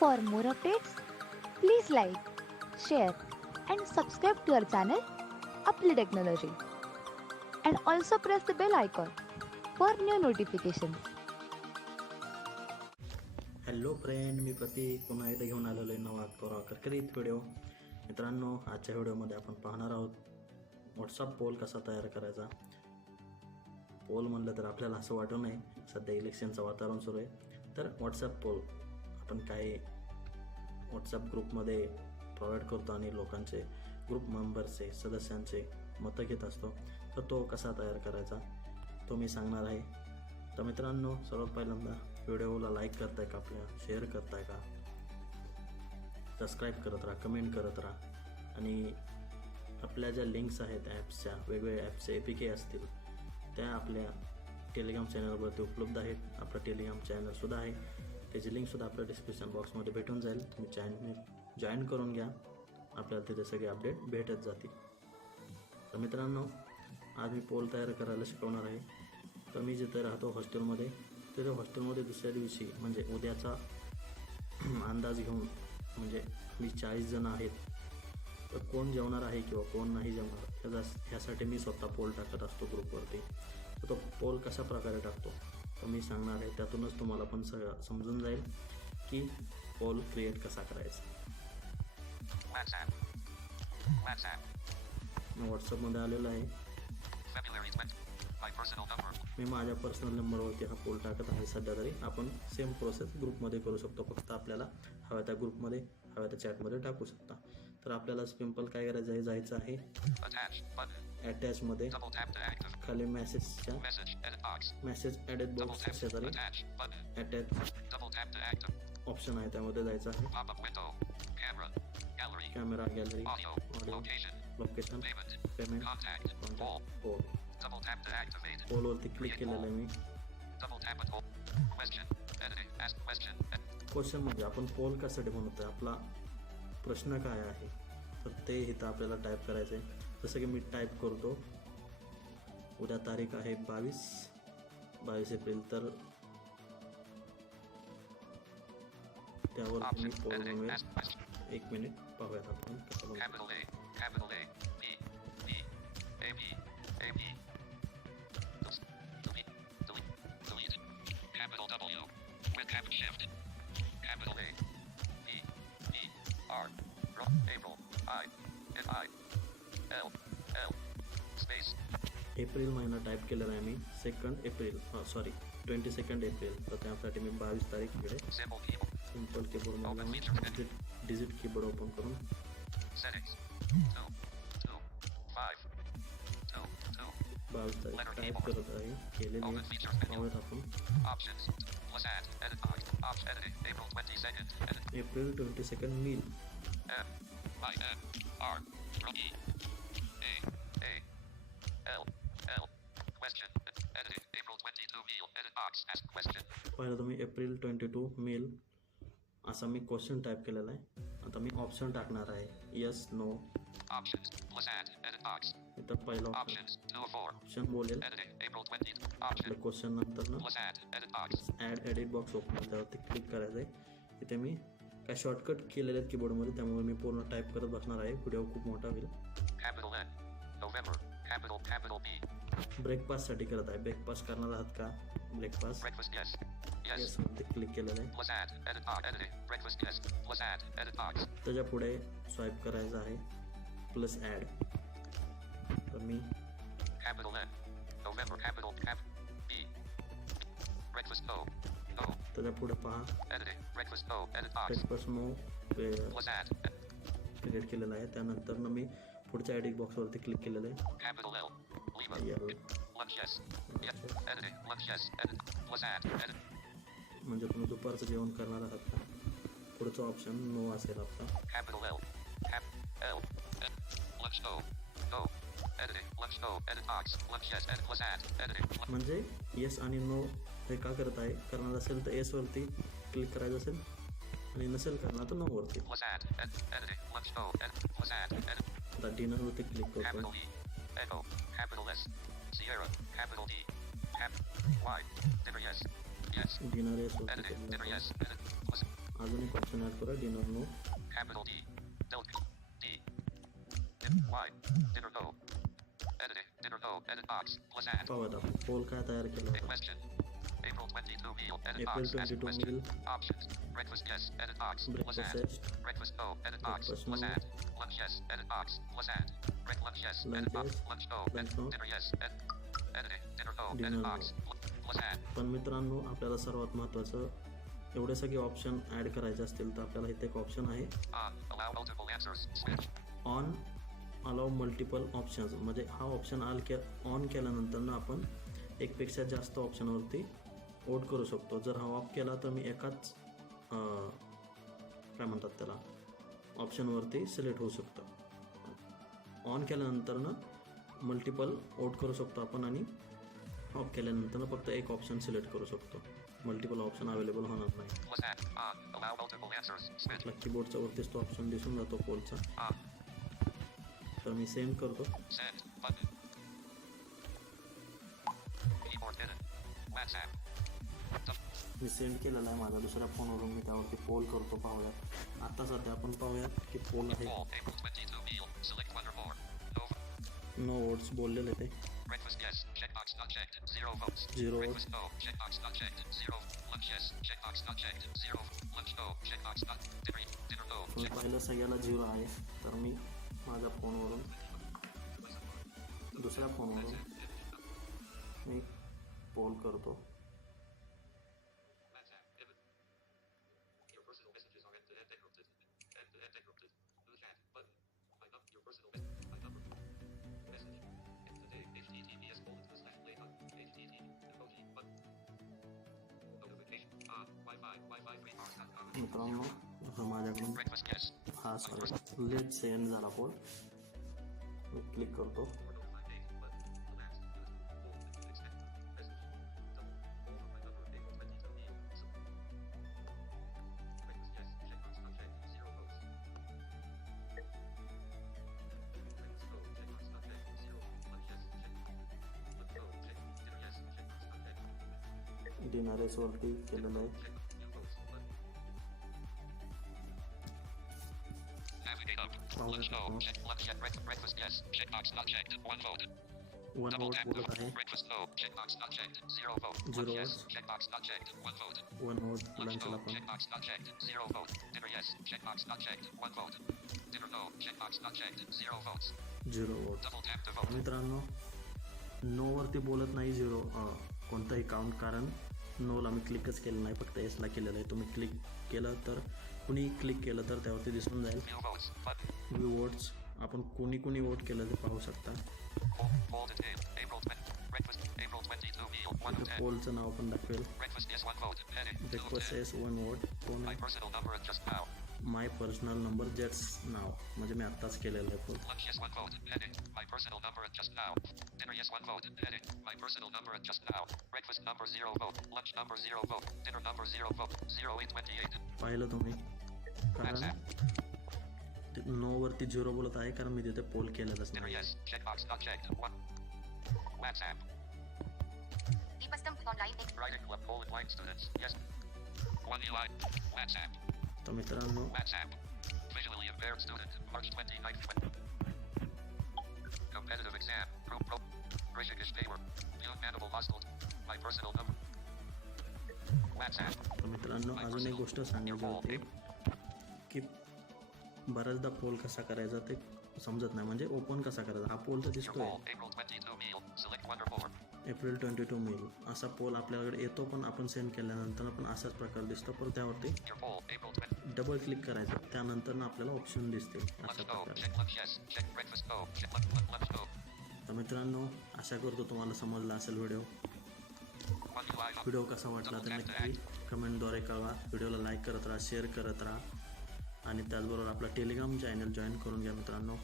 For more updates, please like, share, and subscribe to our channel, Apple Technology. And also press the bell icon for new notifications. Hello friend, मी प्रतीक पुन्हा एकदा घेऊन आलेलो आहे नवा करकरीत video. मित्रांनो, आजच्या व्हिडिओमध्ये आपण पाहणार आहोत व्हॉट्सअप पोल कसा तयार करायचा. पोल म्हणलं तर आपल्याला असं वाटू नये, सध्या इलेक्शनचं वातावरण सुरू आहे, तर व्हॉट्सअप पोल आपण काही व्हॉट्सअप ग्रुपमध्ये प्रोव्हाइड करतो आणि लोकांचे ग्रुप मेंबर्सचे सदस्यांचे मतं घेत असतो. तर तो कसा तयार करायचा तो मी सांगणार आहे. तर मित्रांनो, सर्वात पहिल्यांदा व्हिडिओला लाईक करताय का, आपल्या शेअर करताय का, सबस्क्राईब करत राहा, कमेंट करत राहा. आणि आपल्या ज्या लिंक्स आहेत ॲप्सच्या, वेगवेगळ्या ॲप्सचे APK असतील त्या आपल्या टेलिग्राम चॅनलवरती उपलब्ध आहेत. आपलं टेलिग्राम चॅनलसुद्धा आहे, त्याची लिंकसुद्धा आपल्या डिस्क्रिप्शन बॉक्समध्ये भेटून जाईल. तुम्ही चॅनल जॉईन करून घ्या, आपल्याला तिथे सगळे अपडेट भेटत जातील. तर मित्रांनो, आज मी पोल तयार करायला शिकवणार आहे. तर मी जिथे राहतो हॉस्टेलमध्ये, तिथे हॉस्टेलमध्ये दुसऱ्या दिवशी म्हणजे उद्याचा अंदाज घेऊन, म्हणजे मी 40 जण आहेत, तर कोण जेवणार आहे किंवा कोण नाही जेवणार ह्यासाठी मी स्वतः पोल टाकत असतो ग्रुपवरती. तर तो पोल कशा प्रकारे टाकतो तर मी सांगणार आहे. त्यातूनच तुम्हाला पण सगळं समजून जाईल की पोल क्रिएट कसा करायचा. मी व्हॉट्सअपमध्ये आलेलो आहे. मी माझ्या पर्सनल नंबरवरती हा पोल टाकत आहे. सध्या तरी आपण सेम प्रोसेस ग्रुपमध्ये करू शकतो, फक्त आपल्याला हव्या त्या ग्रुपमध्ये, हव्या त्या चॅटमध्ये टाकू शकता. तर आपल्याला सिम्पल काय करायचं आहे, जायचं आहे अटॅचमध्ये, खाली मेसेजच्या मेसेज ॲडेड बॉक्सच्या शेजारी अटॅच ऑप्शन आहे, त्यामध्ये जायचं आहे. Camera, gallery, audio, location, payment, contact, poll. पोलवरती क्लिक केलेलं आहे मी. क्वेश्चन म्हणजे आपण पोल कशासाठी बनवतो आहे, आपला प्रश्न काय आहे, तर ते इथं आपल्याला टाईप करायचं आहे. जसं की मी टाईप करतो, उद्या तारीख आहे 22 एप्रिल, तर त्यावर मी पोल बनवेल. 1 मिनिट पाहूयात आपण कसं बनवतो. Capital W with capital shift. Capital A E E R April I F I L L space. April महिना टाईप केलेला आहे मी. 2 एप्रिल, 22 एप्रिल. तर त्यासाठी मी 22 तारीख इकडे simple keyboard digit keyboard open करून Settings 2 5 2 2 22 तारीख टाईप करत आहे. केलेली पाहूयात आपण. Options plus add edit box option editing April 22nd edit April 22 meal M I N R E A A L L question editing April 22 meal edit box ask question. पाहिलं तुम्ही, April 22 mail असा मी question type केलेला आहे. आता मी option टाकणार आहे, yes no. Options plus add edit box इथं पहिला options 2 of 4 ऑप्शन बोलेल. editing April 20 option क्वेश्चन नंतर ना plus add edit box add edit box open, त्यावरती क्लिक करायचं आहे. इथे मी काय शॉर्टकट केलेले आहेत कीबोर्डमध्ये, त्यामुळे मी पूर्ण टाईप करत बसणार आहे. व्हिडिओ खूप मोठा होईल. capital N November capital B ब्रेकफास्टसाठी करत आहे. ब्रेकफास्ट करणार आहात का? ब्रेकफास्ट breakfast yes येस वरती क्लिक केलेलं आहे. plus add edit box editing breakfast yes plus add edit box त्याच्या पुढे स्वाईप करायचं आहे, प्लस ॲड. तर मी capital N November capital cap B breakfast no no त्याच्या पुढे पहा, editing breakfast no edit box breakfast no plus add create केलेलं आहे. त्यानंतर मी पुढच्या एडिट बॉक्सवरती क्लिक केलेलं आहे. capital L Lima यावर lunch yes yes editing lunch yes edit plus add edit म्हणजे तुम्ही दुपारचं जेवण करणार आहात का? पुढचा ऑप्शन नो असेल आपला. capital L cap L lunch no no editing lunch no edit box lunch yes edit plus add editing म्हणजे येस आणि नो हे का करत आहे, करणार असेल तर येसवरती क्लिक करायचं असेल, आणि नसेल करणार तर नोवरती. plus add editing lunch no edit plus add edit आता डिनरवरती क्लिक करतो. capital E Echo capital S Sierra capital D cap Y dinner yes yes dinner येसवरती editing dinner click yes edit plus अजून एक ऑप्शन ॲड करूया dinner no. Capital D. Delta. D. Y. Dinner no. Editing. Dinner no. Edit box. Plus add. पाहूयात आपण pole काय तयार केला A होता. question. April 22 meal. Edit April box. Ask 22 question. meal. Options. Breakfast yes. Edit box. Plus Breakfast add. yes. Breakfast no. Edit box. Breakfast Plus no. add. Lunch yes. Edit box. Plus add. Break lunch yes. Lunch Edit box. yes. Lunch no. Lunch Edit. no. Dinner yes. Editing. Dinner no. Dinner Edit no. box. Plus add. पण मित्रांनो आपल्याला सर्वात महत्त्वाचं एवढे सगळे option add करायचे असतील तर आपल्याला इथे एक ऑप्शन आहे Allow multiple answers. Switch. On allow multiple options. म्हणजे हा ऑप्शन ऑन केल्यानंतर ना आपण एकपेक्षा जास्त ऑप्शनवरती वोट करू शकतो. जर हा ऑफ केला तर मी एकाच काय म्हणतात त्याला ऑप्शनवरती सिलेक्ट होऊ शकतो. ऑन केल्यानंतर ना मल्टिपल वोट करू शकतो आपण आणि ऑफ केल्यानंतर फक्त एक ऑप्शन सिलेक्ट करू शकतो. मल्टिपल ऑप्शन अवेलेबल होणार नाही. Plus add. Allow multiple answers. Switch. आपल्या कीबोर्डच्या वरतीच तो ऑप्शन दिसून जातो पोलचा. तर मी सेंड करतो. Send. Button. Keyboard hidden. WhatsApp. मी सेंड केलेला आहे माझ्या दुसऱ्या फोनवरून. मी त्यावरती पोल करतो. पाहूयात. आता सध्या आपण पाहूयात की पोल आहे. Poll. April 22 meal. Select one or more. Nova. No votes बोललेले ते. Breakfast yes. Checkbox not checked. 0 votes. Zero. Breakfast no. Checkbox not checked. 0. Lunch yes. Checkbox not checked. 0. Lunch no. Checkbox not. Dinner no. तुम्ही पाहिलं सगळ्याला 0 आहे. तर मी माझ्या फोनवरून दुसऱ्या फोनवरून मी पोल करतो. WhatsApp. Your personal messages are end-to-end encrypted. End-to-end encrypted. The chat button. My number. Your personal message. My number. Message. End today. HTTPS://layhut. HTTP. Emoji button. Notification. Wi-Fi free bar.com. मित्रांनो हा माझ्याकडून Breakfast yes. हा sorry late send झाला pole. मी click करतो. My date button. Elapsed. Full. Extend. Message. Double. Over my number. April 22 meal. Breakfast yes. Checkbox not checked. 0 votes. Breakfast no. Checkbox not checked. 0. Lunch yes. Check. Lunch no. Check. Dinner yes. Checkbox not checked. डिनरेसवरती केलेलं आहे. Check. New votes. Button. Navigate up. Lunch no. Check. Lunch check. Breakfast yes. Checkbox not checked. 1 vote. One Double vote tap बोलत no. आहे. Breakfast no. Checkbox not checked. 0 vote. Zero Lunch yes. votes. Checkbox not checked. 1 vote. One vote Lunch लंचला no. पण Checkbox not checked. 0 vote. Dinner yes. Checkbox not checked. 1 vote. Dinner no. Checkbox not checked. 0 votes. 0 vote. Double tap to vote. मित्रांनो नोवरती बोलत नाही 0 कोणताही count. कारण नोला मी क्लिकच केलं नाही, फक्त एसला केलेलं आहे. तुम्ही क्लिक केलं तर कुणी क्लिक केलं तर त्यावरती दिसून जाईल View votes. Button. View votes. आपण कोणी वोट केलं ते पाहू शकता. Poll detail. April 20. Breakfast. April 22 meal. 1 of 10. पोलचं नाव पण दाखवेल. Breakfast yes. 1 vote. Heading. 2 of breakfast 10. S 1 vote. कोण My personal number adjust now. My personal number जेट्स नाव म्हणजे मी आत्ताच केलेलं आहे pole. Lunch yes. 1 vote. Heading. My personal number adjust now. Dinner yes. 1 vote. Heading. My personal number adjust now. Breakfast number 0 vote. Lunch number 0 vote. Dinner number 0 vote. 0828. पाहिलं तुम्ही. कारण नोवरती 0 बोलत आहे कारण मी तिथे पोल केलेलंच Dinner नाही. yes. Checkbox not checked. 1. WhatsApp. Dipastam online text. Writing club poll and line students. Yes. 1 Eli. WhatsApp. तर मित्रांनो WhatsApp. Visually impaired student. March 29th. Competitive exam. Pro. Rishikesh Paper. Young Animal Hostel. My personal number. WhatsApp. तर मित्रांनो अजून एक गोष्ट सांगायची होती की बऱ्याचदा पोल कसा करायचा ते समजत नाही. म्हणजे ओपन कसा करायचा. हा पोल तर Your दिसतोय poll. April 22 meal. Select 1 or more. April 22 mail असा पोल आपल्याकडे येतो. पण आपण सेंड केल्यानंतर पण असाच प्रकार दिसतो. पण त्यावरती Your poll. April 20. Double click करायचं. त्यानंतर ना आपल्याला ऑप्शन दिसते अशा Lunch no. प्रकारे. Check lunch yes. Check breakfast no. Check lunch no. तर मित्रांनो आशा करतो तुम्हाला समजला असेल व्हिडिओ. 1 Eli. व्हिडिओ कसा वाटला तर नक्की कमेंटद्वारे कळवा. व्हिडिओला लाईक करत राहा, शेअर करत राहा आणि त्याचबरोबर आपला टेलिग्राम चॅनल जॉईन करून घ्या मित्रांनो.